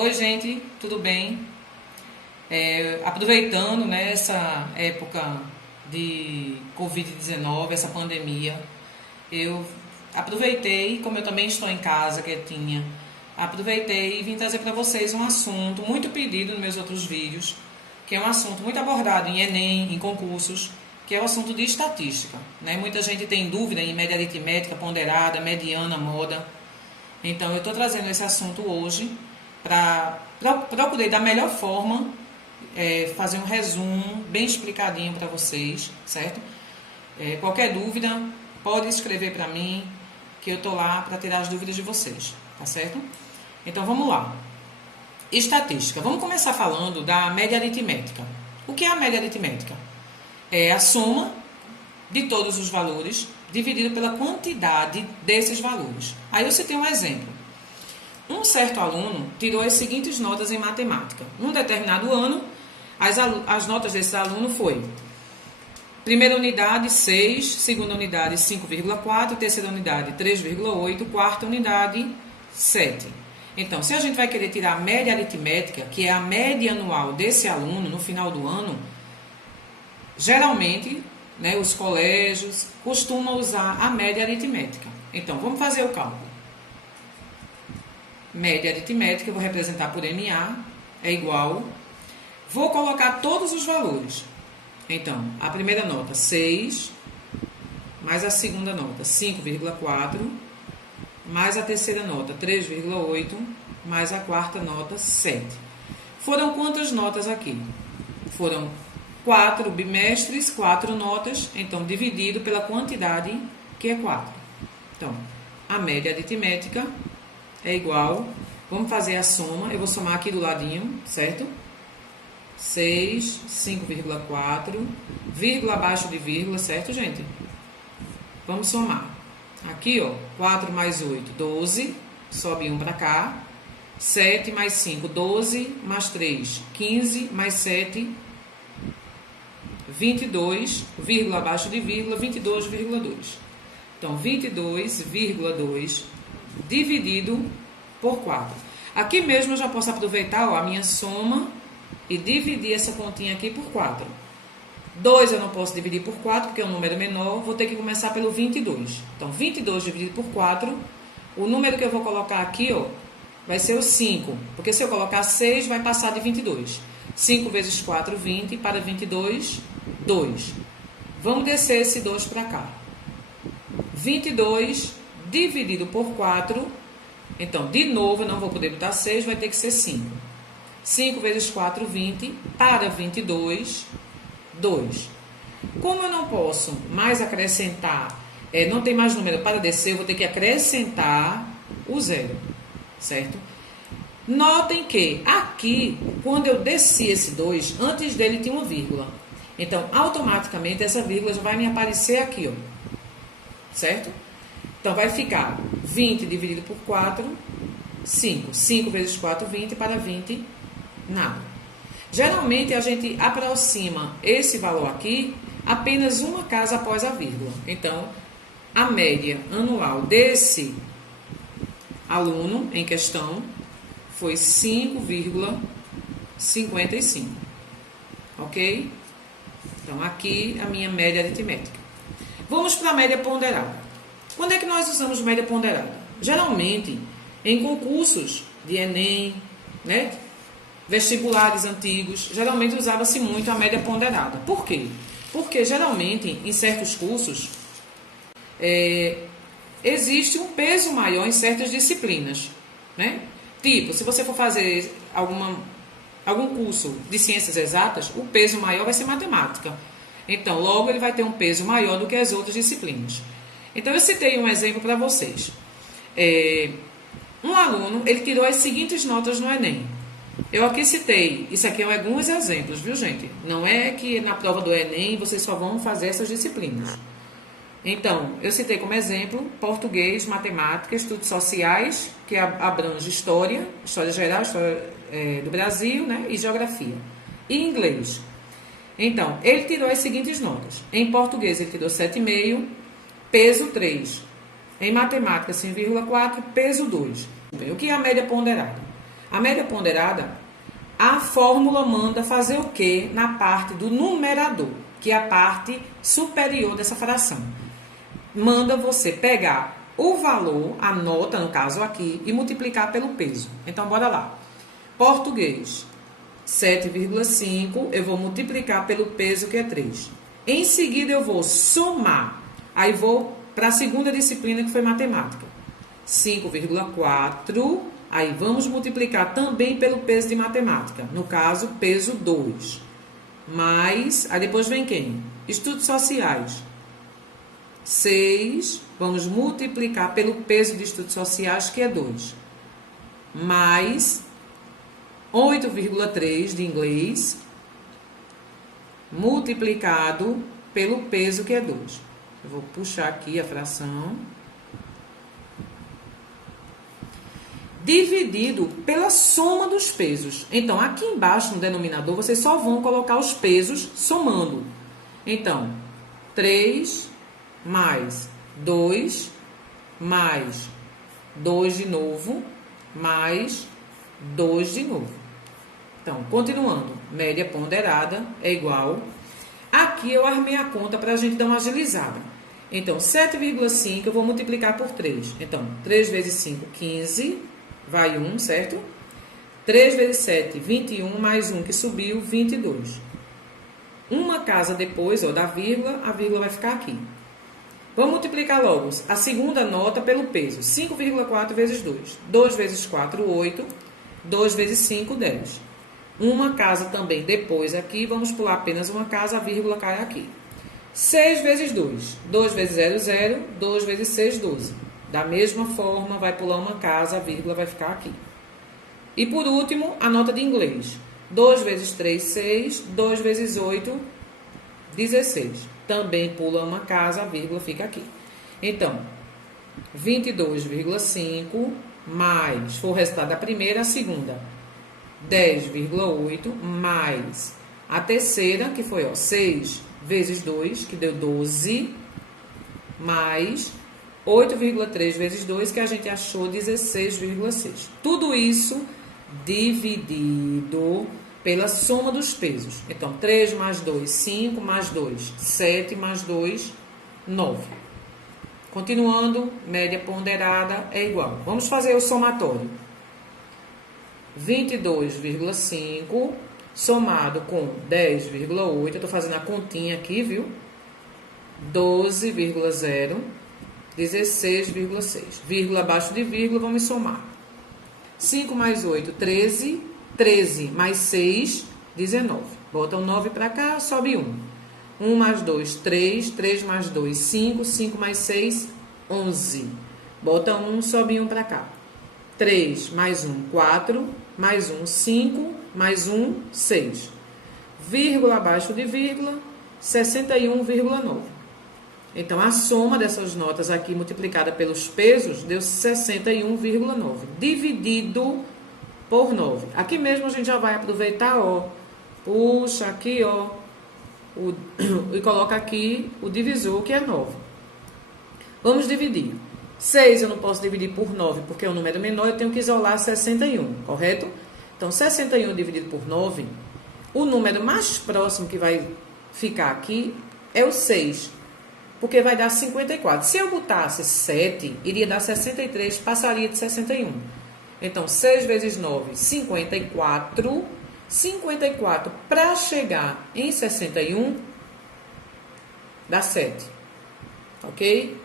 Oi, gente, tudo bem? Aproveitando, né, essa época de Covid-19, essa pandemia, eu aproveitei, como eu também estou em casa, quietinha, aproveitei e vim trazer para vocês um assunto muito pedido nos meus outros vídeos, que é um assunto muito abordado em Enem, em concursos, que é o assunto de estatística, né? Muita gente tem dúvida em média aritmética, ponderada, mediana, moda. Então, eu estou trazendo esse assunto hoje para procurei da melhor forma fazer um resumo bem explicadinho para vocês, certo? Qualquer dúvida, pode escrever para mim, que eu estou lá para tirar as dúvidas de vocês, tá certo? Então, vamos lá. Estatística. Vamos começar falando da média aritmética. O que é a média aritmética? É a soma de todos os valores dividido pela quantidade desses valores. Aí eu citei um exemplo. Um certo aluno tirou as seguintes notas em matemática. Num determinado ano, as notas desse aluno foi: primeira unidade 6, segunda unidade 5,4, terceira unidade 3,8, quarta unidade 7. Então, se a gente vai querer tirar a média aritmética, que é a média anual desse aluno no final do ano, geralmente, né, os colégios costumam usar a média aritmética. Então, vamos fazer o cálculo. Média aritmética, eu vou representar por MA, é igual. Vou colocar todos os valores. Então, a primeira nota, 6, mais a segunda nota, 5,4, mais a terceira nota, 3,8, mais a quarta nota, 7. Foram quantas notas aqui? Foram 4 bimestres, 4 notas, então dividido pela quantidade, que é 4. Então, a média aritmética é igual, vamos fazer a soma, eu vou somar aqui do ladinho, certo? 6, 5,4, vírgula abaixo de vírgula, certo, gente? Vamos somar. Aqui, ó, 4 mais 8, 12, sobe 1 para cá. 7 mais 5, 12, mais 3, 15, mais 7, 22, vírgula abaixo de vírgula, 22,2. Então, 22,2 dividido por 4. Aqui mesmo eu já posso aproveitar, ó, a minha soma e dividir essa continha aqui por 4. 2 eu não posso dividir por 4, porque é um número menor, vou ter que começar pelo 22. Então, 22 dividido por 4, o número que eu vou colocar aqui, ó, vai ser o 5, porque se eu colocar 6, vai passar de 22. 5 vezes 4, 20, para 22, 2. Vamos descer esse 2 para cá. 22 dividido por 4, então, de novo, eu não vou poder botar 6, vai ter que ser 5. 5 vezes 4, 20, para 22, 2. Como eu não posso mais acrescentar, não tem mais número para descer, eu vou ter que acrescentar o 0, certo? Notem que aqui, quando eu desci esse 2, antes dele tinha uma vírgula. Então, automaticamente, essa vírgula já vai me aparecer aqui, ó, certo? Então, vai ficar 20 dividido por 4, 5. 5 vezes 4, 20, para 20, nada. Geralmente, a gente aproxima esse valor aqui apenas uma casa após a vírgula. Então, a média anual desse aluno em questão foi 5,55. Ok? Então, aqui a minha média aritmética. Vamos para a média ponderada. Quando é que nós usamos média ponderada? Geralmente, em concursos de Enem, né? Vestibulares antigos, geralmente usava-se muito a média ponderada. Por quê? Porque, geralmente, em certos cursos, existe um peso maior em certas disciplinas, né? Tipo, se você for fazer algum curso de ciências exatas, o peso maior vai ser matemática. Então, logo, ele vai ter um peso maior do que as outras disciplinas. Então, eu citei um exemplo para vocês. Um aluno, ele tirou as seguintes notas no Enem. Eu aqui citei, isso aqui é alguns exemplos, viu, gente? Não é que na prova do Enem vocês só vão fazer essas disciplinas. Então, eu citei como exemplo português, matemática, estudos sociais, que abrange história geral, história do Brasil, né, e geografia. E inglês. Então, ele tirou as seguintes notas. Em português, ele tirou 7,5, peso 3. Em matemática, 5,4, peso 2. O que é a média ponderada? A média ponderada, a fórmula manda fazer o quê? Na parte do numerador, que é a parte superior dessa fração. Manda você pegar o valor, a nota, no caso aqui, e multiplicar pelo peso. Então, bora lá. Português, 7,5, eu vou multiplicar pelo peso, que é 3. Em seguida, eu vou somar. Aí, vou para a segunda disciplina, que foi matemática. 5,4. Aí, vamos multiplicar também pelo peso de matemática. No caso, peso 2. Mais, aí depois vem quem? Estudos sociais. 6, vamos multiplicar pelo peso de estudos sociais, que é 2. Mais 8,3 de inglês, multiplicado pelo peso, que é 2. Eu vou puxar aqui a fração. Dividido pela soma dos pesos. Então, aqui embaixo no denominador, vocês só vão colocar os pesos somando. Então, 3 mais 2, mais 2 de novo, mais 2 de novo. Então, continuando, média ponderada é igual. Aqui eu armei a conta para a gente dar uma agilizada. Então, 7,5 eu vou multiplicar por 3. Então, 3 vezes 5, 15, vai 1, certo? 3 vezes 7, 21, mais 1 que subiu, 22. Uma casa depois, ó, da vírgula, a vírgula vai ficar aqui. Vamos multiplicar logo a segunda nota pelo peso. 5,4 vezes 2. 2 vezes 4, 8. 2 vezes 5, 10. Uma casa também depois aqui. Vamos pular apenas uma casa, a vírgula cai aqui. 6 vezes 2. 2 vezes 0, 0. 2 vezes 6, 12. Da mesma forma, vai pular uma casa, a vírgula vai ficar aqui. E por último, a nota de inglês. 2 vezes 3, 6. 2 vezes 8, 16. Também pula uma casa, a vírgula fica aqui. Então, 22,5 mais, foi o resultado da primeira, a segunda, 10,8 mais a terceira, que foi, ó, 6 vezes 2, que deu 12, mais 8,3 vezes 2, que a gente achou 16,6. Tudo isso dividido pela soma dos pesos. Então, 3 mais 2, 5 mais 2, 7 mais 2, 9. Continuando, média ponderada é igual. Vamos fazer o somatório. 22,5 somado com 10,8, eu estou fazendo a continha aqui, viu? 12,0, 16,6. Vírgula abaixo de vírgula, vamos somar. 5 mais 8, 13. 13 mais 6, 19. Bota o 9 para cá, sobe 1. 1 mais 2, 3. 3 mais 2, 5. 5 mais 6, 11. Bota 1, sobe 1 para cá. 3 mais 1, 4. Mais 1, 5. Mais 1, 6. Vírgula abaixo de vírgula, 61,9. Então, a soma dessas notas aqui multiplicada pelos pesos deu 61,9. Dividido por 9. Aqui mesmo a gente já vai aproveitar, ó. Puxa aqui, ó. E coloca aqui o divisor, que é 9. Vamos dividir. 6 eu não posso dividir por 9, porque é um número menor, eu tenho que isolar 61, correto? Então, 61 dividido por 9, o número mais próximo que vai ficar aqui é o 6, porque vai dar 54. Se eu botasse 7, iria dar 63, passaria de 61. Então, 6 vezes 9, 54. 54 para chegar em 61, dá 7. Ok?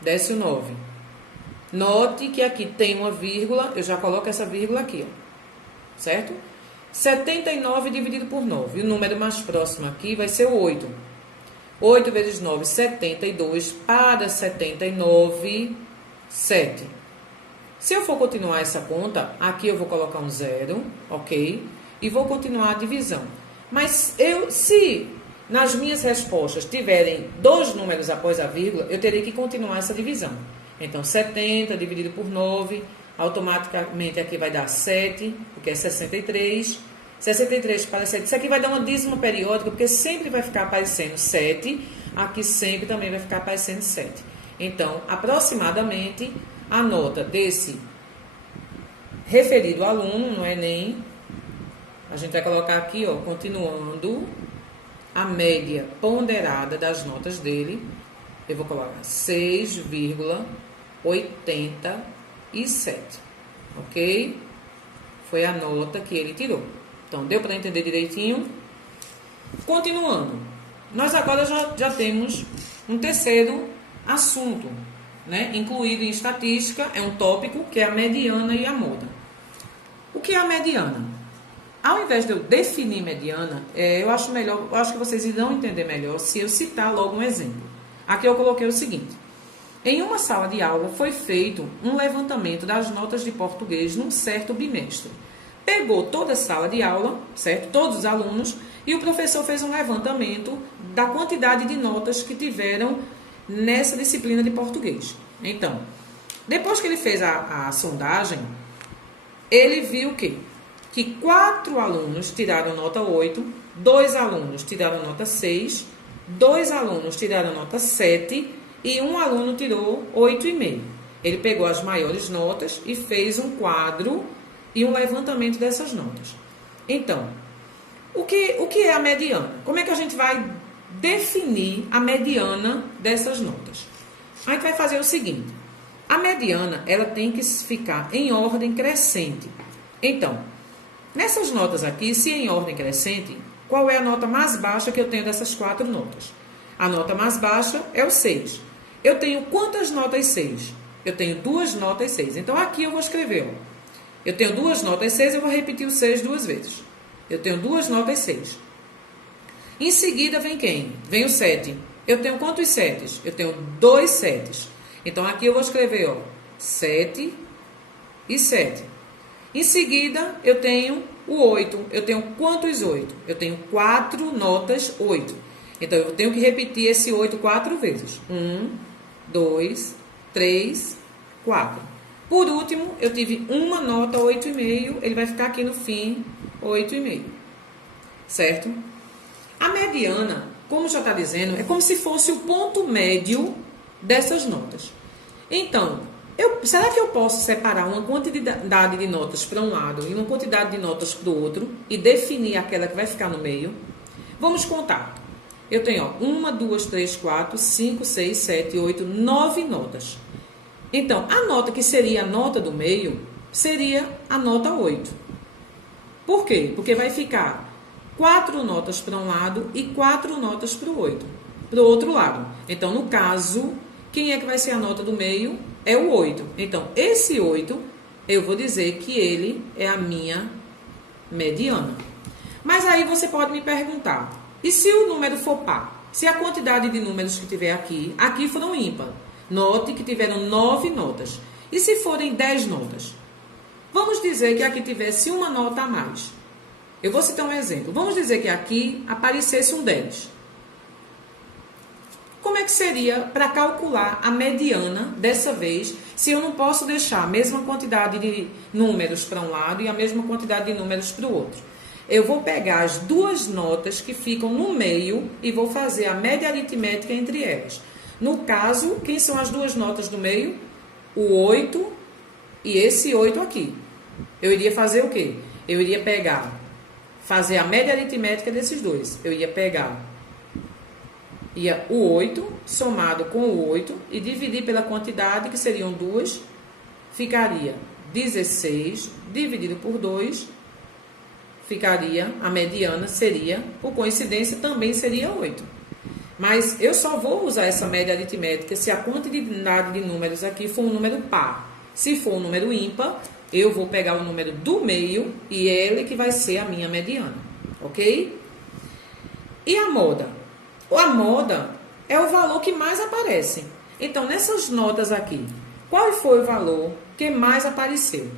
Desce o 9. Note que aqui tem uma vírgula, eu já coloco essa vírgula aqui, ó. Certo? 79 dividido por 9. E o número mais próximo aqui vai ser o 8. 8 vezes 9, 72. Para 79, 7. Se eu for continuar essa conta, aqui eu vou colocar um 0, ok? E vou continuar a divisão. Mas se nas minhas respostas tiverem 2 números após a vírgula, eu terei que continuar essa divisão. Então, 70 dividido por 9, automaticamente aqui vai dar 7, porque é 63. 63 para 7. Isso aqui vai dar uma dízima periódica, porque sempre vai ficar aparecendo 7. Aqui sempre também vai ficar aparecendo 7. Então, aproximadamente, a nota referido ao aluno no Enem, a gente vai colocar aqui, ó, continuando, a média ponderada das notas dele, eu vou colocar 6,87, ok? Foi a nota que ele tirou. Então, deu para entender direitinho? Continuando, nós agora já temos um terceiro assunto, né? Incluído em estatística, é um tópico que é a mediana e a moda. O que é a mediana? Ao invés de eu definir mediana, eu acho que vocês irão entender melhor se eu citar logo um exemplo. Aqui eu coloquei o seguinte: em uma sala de aula foi feito um levantamento das notas de português num certo bimestre. Pegou toda a sala de aula, certo? Todos os alunos, e o professor fez um levantamento da quantidade de notas que tiveram nessa disciplina de português. Então, depois que ele fez a sondagem, ele viu que 4 alunos tiraram nota 8, 2 alunos tiraram nota 6, 2 alunos tiraram nota 7 e um aluno tirou 8,5. Ele pegou as maiores notas e fez um quadro e um levantamento dessas notas. Então, o que é a mediana? Como é que a gente vai definir a mediana dessas notas? A gente vai fazer o seguinte: a mediana, ela tem que ficar em ordem crescente. Então, nessas notas aqui, se em ordem crescente, qual é a nota mais baixa que eu tenho dessas 4 notas? A nota mais baixa é o 6. Eu tenho quantas notas 6? Eu tenho 2 notas 6. Então, aqui eu vou escrever, ó. Eu tenho 2 notas 6, eu vou repetir o 6 2 vezes. Eu tenho 2 notas 6. Em seguida, vem quem? Vem o 7. Eu tenho quantos 7? Eu tenho 2 7. Então, aqui eu vou escrever, ó, 7 e 7. Em seguida, eu tenho o 8. Eu tenho quantos 8? Eu tenho 4 notas 8. Então, eu tenho que repetir esse 8 4 vezes. 1, 2, 3, 4. Por último, eu tive uma nota 8,5. Ele vai ficar aqui no fim, 8,5. Certo? A mediana, como já está dizendo, é como se fosse o ponto médio dessas notas. Então, será que eu posso separar uma quantidade de notas para um lado e uma quantidade de notas para o outro e definir aquela que vai ficar no meio? Vamos contar. Eu tenho, ó, 1, 2, 3, 4, 5, 6, 7, 8, 9 notas. Então, a nota que seria a nota do meio seria a nota 8. Por quê? Porque vai ficar 4 notas para um lado e 4 notas para o outro lado. Então, no caso, quem é que vai ser a nota do meio? É o 8. Então, esse 8, eu vou dizer que ele é a minha mediana. Mas aí você pode me perguntar, e se o número for par? Se a quantidade de números que tiver aqui foram ímpar? Note que tiveram 9 notas. E se forem 10 notas? Vamos dizer que aqui tivesse uma nota a mais. Eu vou citar um exemplo. Vamos dizer que aqui aparecesse um 10. Como é que seria para calcular a mediana dessa vez, se eu não posso deixar a mesma quantidade de números para um lado e a mesma quantidade de números para o outro? Eu vou pegar as 2 notas que ficam no meio e vou fazer a média aritmética entre elas. No caso, quem são as 2 notas do meio? O 8 e esse 8 aqui. Eu iria fazer o quê? Eu iria fazer a média aritmética desses dois. Eu ia o 8 somado com o 8 e dividir pela quantidade, que seriam 2, ficaria 16 dividido por 2, ficaria, a mediana seria, por coincidência, também seria 8. Mas eu só vou usar essa média aritmética se a quantidade de números aqui for um número par. Se for um número ímpar, eu vou pegar o número do meio e ele que vai ser a minha mediana, ok? E a moda? A moda é o valor que mais aparece. Então, nessas notas aqui, qual foi o valor que mais apareceu?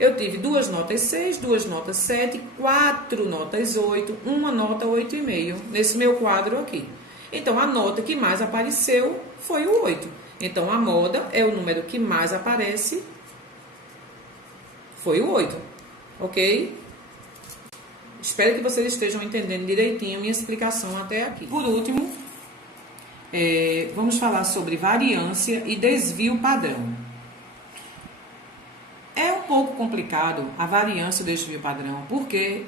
Eu tive 2 notas 6, 2 notas 7, 4 notas 8, uma nota 8,5 nesse meu quadro aqui. Então, a nota que mais apareceu foi o 8. Então, a moda é o número que mais aparece, foi o 8. Ok? Espero que vocês estejam entendendo direitinho a minha explicação até aqui. Por último, vamos falar sobre variância e desvio padrão. É um pouco complicado a variância e o desvio padrão, porque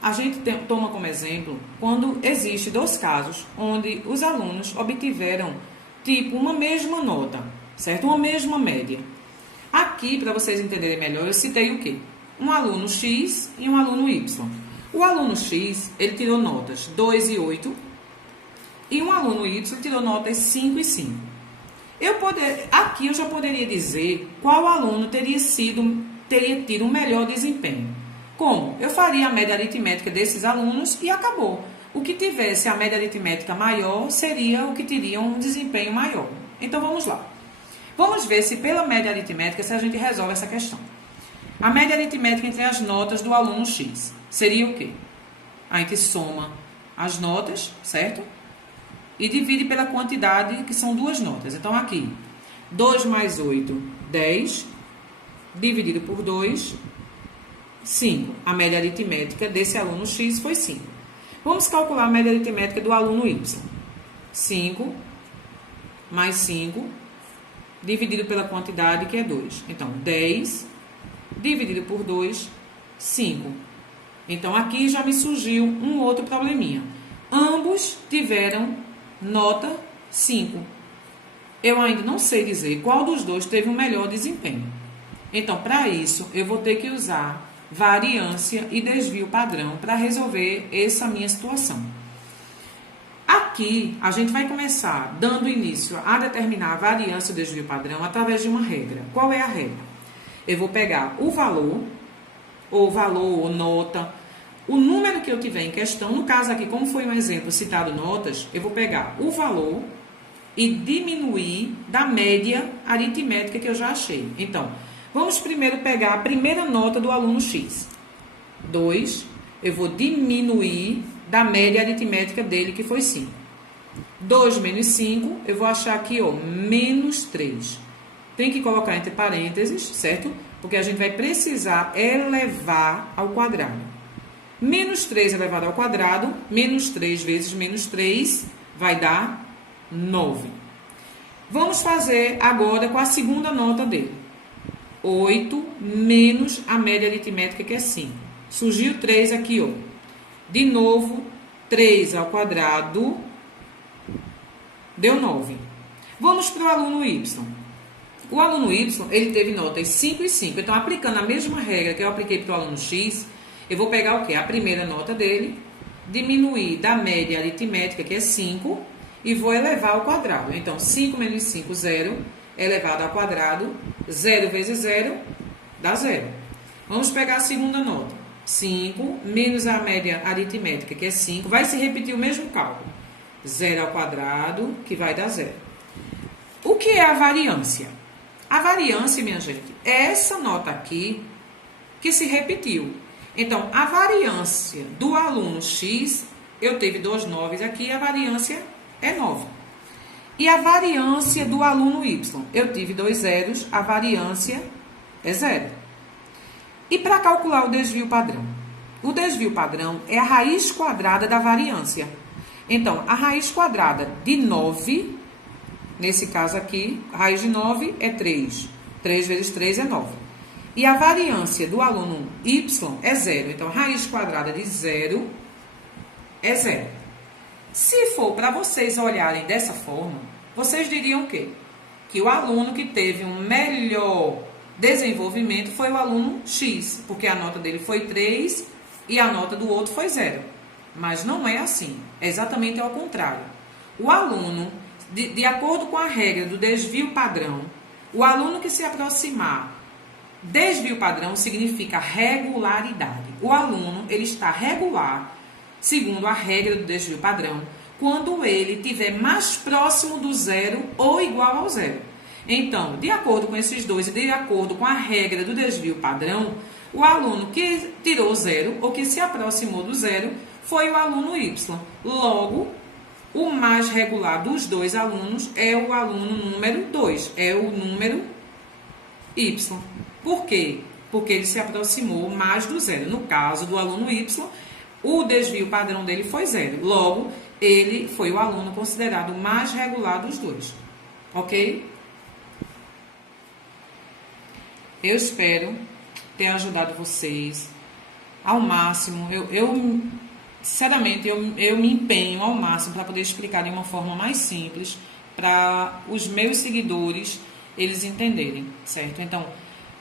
a gente toma como exemplo quando existe 2 casos onde os alunos obtiveram tipo uma mesma nota, certo? Uma mesma média. Aqui, para vocês entenderem melhor, eu citei o quê? Um aluno X e um aluno Y. O aluno X, ele tirou notas 2 e 8, e um aluno Y tirou notas 5 e 5. Aqui eu já poderia dizer qual aluno teria tido um melhor desempenho. Como? Eu faria a média aritmética desses alunos e acabou. O que tivesse a média aritmética maior seria o que teria um desempenho maior. Então vamos lá. Vamos ver se pela média aritmética se a gente resolve essa questão. A média aritmética entre as notas do aluno X seria o quê? A gente soma as notas, certo? E divide pela quantidade, que são 2 notas. Então, aqui, 2 mais 8, 10, dividido por 2, 5. A média aritmética desse aluno X foi 5. Vamos calcular a média aritmética do aluno Y. 5 mais 5, dividido pela quantidade, que é 2. Então, 10, dividido por 2, 5. Então, aqui já me surgiu um outro probleminha. Ambos tiveram nota 5. Eu ainda não sei dizer qual dos dois teve um melhor desempenho. Então, para isso, eu vou ter que usar variância e desvio padrão para resolver essa minha situação. Aqui, a gente vai começar dando início a determinar a variância e o desvio padrão através de uma regra. Qual é a regra? Eu vou pegar o valor, ou nota, o número que eu tiver em questão. No caso aqui, como foi um exemplo citado notas, eu vou pegar o valor e diminuir da média aritmética que eu já achei. Então, vamos primeiro pegar a primeira nota do aluno X. 2, eu vou diminuir da média aritmética dele, que foi 5. 2 menos 5, eu vou achar aqui, ó, menos 3. Tem que colocar entre parênteses, certo? Porque a gente vai precisar elevar ao quadrado. Menos 3 elevado ao quadrado, menos 3 vezes menos 3 vai dar 9. Vamos fazer agora com a segunda nota dele. 8 menos a média aritmética, que é 5. Surgiu 3 aqui, ó. De novo, 3 ao quadrado deu 9. Vamos para o aluno Y. O aluno Y, ele teve notas 5 e 5. Então, aplicando a mesma regra que eu apliquei para o aluno X, eu vou pegar o quê? A primeira nota dele, diminuir da média aritmética, que é 5, e vou elevar ao quadrado. Então, 5 menos 5, 0, elevado ao quadrado, 0 vezes 0, dá 0. Vamos pegar a segunda nota. 5 menos a média aritmética, que é 5, vai se repetir o mesmo cálculo. 0 ao quadrado, que vai dar 0. O que é a variância? A variância, minha gente, é essa nota aqui que se repetiu. Então, a variância do aluno X, eu tive 2 9 aqui, a variância é 9. E a variância do aluno Y, eu tive 2 zeros, a variância é 0. E para calcular o desvio padrão? O desvio padrão é a raiz quadrada da variância. Então, a raiz quadrada de 9, nesse caso aqui, a raiz de 9 é 3. 3 vezes 3 é 9. E a variância do aluno Y é 0. Então, a raiz quadrada de 0 é 0. Se for para vocês olharem dessa forma, vocês diriam o quê? Que o aluno que teve um melhor desenvolvimento foi o aluno X, porque a nota dele foi 3 e a nota do outro foi 0. Mas não é assim. É exatamente ao contrário. O aluno, de acordo com a regra do desvio padrão, o aluno que se aproximar. Desvio padrão significa regularidade. O aluno, ele está regular, segundo a regra do desvio padrão, quando ele estiver mais próximo do 0 ou igual ao 0. Então, de acordo com esses dois e de acordo com a regra do desvio padrão, o aluno que tirou 0 ou que se aproximou do 0 foi o aluno Y. Logo, o mais regular dos dois alunos é o aluno número 2, é o número Y. Por quê? Porque ele se aproximou mais do 0. No caso do aluno Y, o desvio padrão dele foi 0. Logo, ele foi o aluno considerado mais regular dos dois. Ok? Eu espero ter ajudado vocês ao máximo. Sinceramente, eu me empenho ao máximo para poder explicar de uma forma mais simples para os meus seguidores eles entenderem, certo? Então,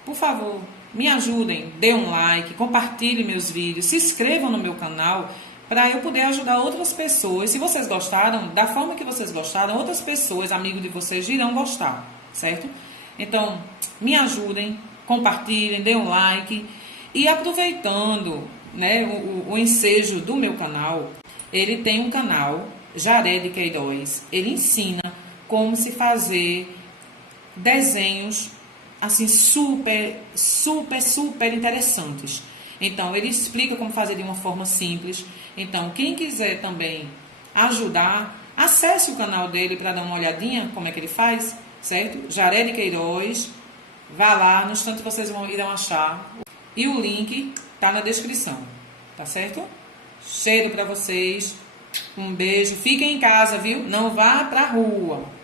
por favor, me ajudem, dê um like, compartilhe meus vídeos, se inscrevam no meu canal para eu poder ajudar outras pessoas. Se vocês gostaram, da forma que vocês gostaram, outras pessoas, amigos de vocês, irão gostar, certo? Então, me ajudem, compartilhem, dê um like. E aproveitando, né, o ensejo do meu canal, ele tem um canal, Jared Queiroz. Ele ensina como se fazer desenhos assim super interessantes. Então, ele explica como fazer de uma forma simples. Então, quem quiser também ajudar, acesse o canal dele para dar uma olhadinha como é que ele faz, certo? Jared Queiroz, vá lá, no instante vocês irão achar. E o link tá na descrição, tá certo? Cheiro para vocês, um beijo, fiquem em casa, viu? Não vá pra rua.